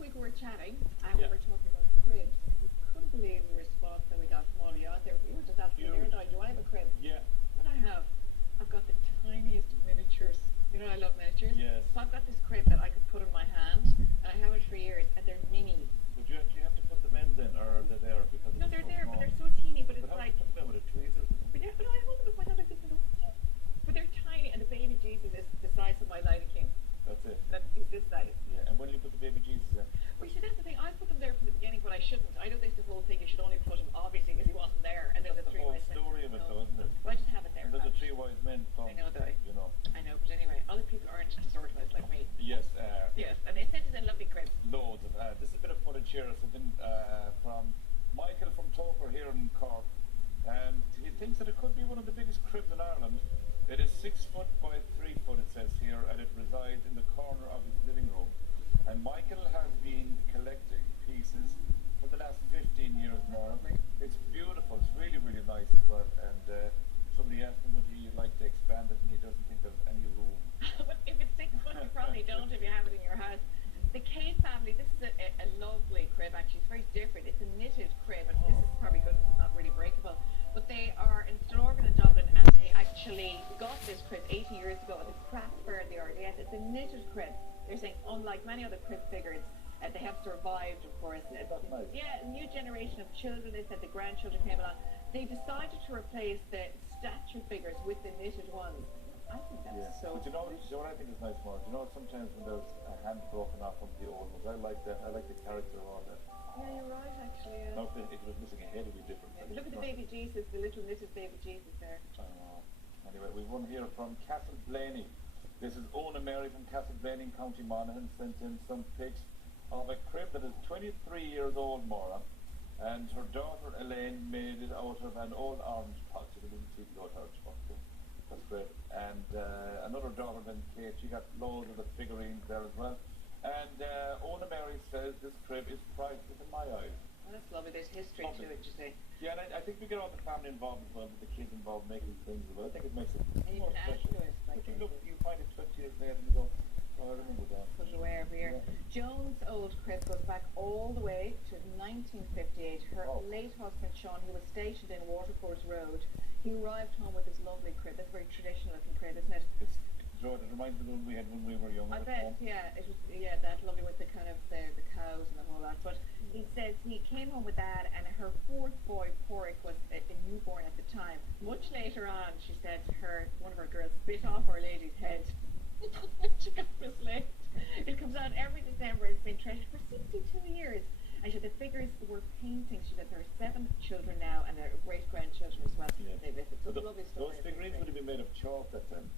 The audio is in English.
week we were chatting and we were talking about cribs. We couldn't believe the response that we got from all of you out there. We were just asking there, do I have a crib? Yeah. What I have, I've got the tiniest miniatures. You know I love miniatures. Yes. So I've got this crib that I could put in my hand, and I have it for years, and they're mini. Would you actually have to put the men's in, or are they there because No, it's they're so there, small? but they're so teeny. But it's But how like, do you put them in with a tweezer? but I hold them with my hand like this, and go, but they're tiny, and the baby Jesus is the size of my Light King. That's it. He's this size. Yeah. And when do you put the baby Jesus in? Well, you see, that's the thing. I put them there from the beginning, but I shouldn't. I know there's the whole thing. You should only put him, obviously, because he wasn't there. And there's That's the the three whole wise men. story of it, No. though, isn't it? Well, I just have it there. And there's the three wise men from, I know that. you know. I know, but anyway, other people aren't sorted like me. Yes. Yes, and they sent us in lovely cribs. Loads of. This is a bit of footage here, something from Michael from Toker here in Cork. He thinks that it could be one of the biggest cribs in Ireland. It is 6 foot by 3 foot, it says here, and it resides in the corner of his living room. And Michael has been collecting pieces for the last 15 years now. It's beautiful. It's really, really nice as well. And somebody asked him would he like to expand it, and he doesn't think there's any room. But if it's 6 foot, you probably don't if you have it in your house. The K family, this is a lovely crib actually. It's very different. It's a knitted crib, and this is probably good because it's not really breakable. But they are in Stillorgan in Dublin, and they actually got this crib 80 years ago at the craft fair in the RDS. It's a knitted crib. They're saying, unlike many other crib figures, they have survived, of course. That's nice. Yeah, a new generation of children. They said the grandchildren came along. They decided to replace the statue figures with the knitted ones. I think that's so. But you know what I think is nice, Maura? You know, sometimes when there's a hand broken off of the old ones, I like that. I like the character of all that. Yeah, you're right, actually. Yeah. Now, if it was missing a head, it would be different. Yeah, look at the baby Jesus, the little knitted baby Jesus there. Anyway, we've one here from Castle Blaney. This is Ona Mary from Castle Blaney in County Monaghan sent in some pics of a crib that is 23 years old, Maura, and her daughter Elaine made it out of an old orange pot. You didn't see the old orange pot. That's great. And another daughter then, Kate, she got loads of the figurines there as well. And Ona Mary says this crib is priceless in my eyes. Oh, that's lovely. There's history to it, you say. Yeah, and I think we get all the family involved as well, with the kids involved making things as well. I think it makes it And you more can add special. to it. Like But you look, you find it 20 years later and you go, oh, I remember that. put it away every year. Yeah. Joan's old crib goes back all the way to 1958. Her late husband, Sean, who was stationed in Watercourse Road, he arrived home with this lovely crib. That's a very traditional looking crib, isn't it? It reminds me of the one we had when we were young. I bet, yeah, it was, that lovely with the kind of the cows and the whole lot. But he says he came home with that, and her fourth boy, Porrick, was a newborn at the time. Much later on, she said one of her girls bit off Our Lady's head. She got mislaid. It comes out every December. It's been treasured for 62 years. And she said the figures were paintings. She said there are 7 children now, and their great grandchildren as well. Yeah. They visit. So But it's a lovely story. those figurines would have been made of chalk that time.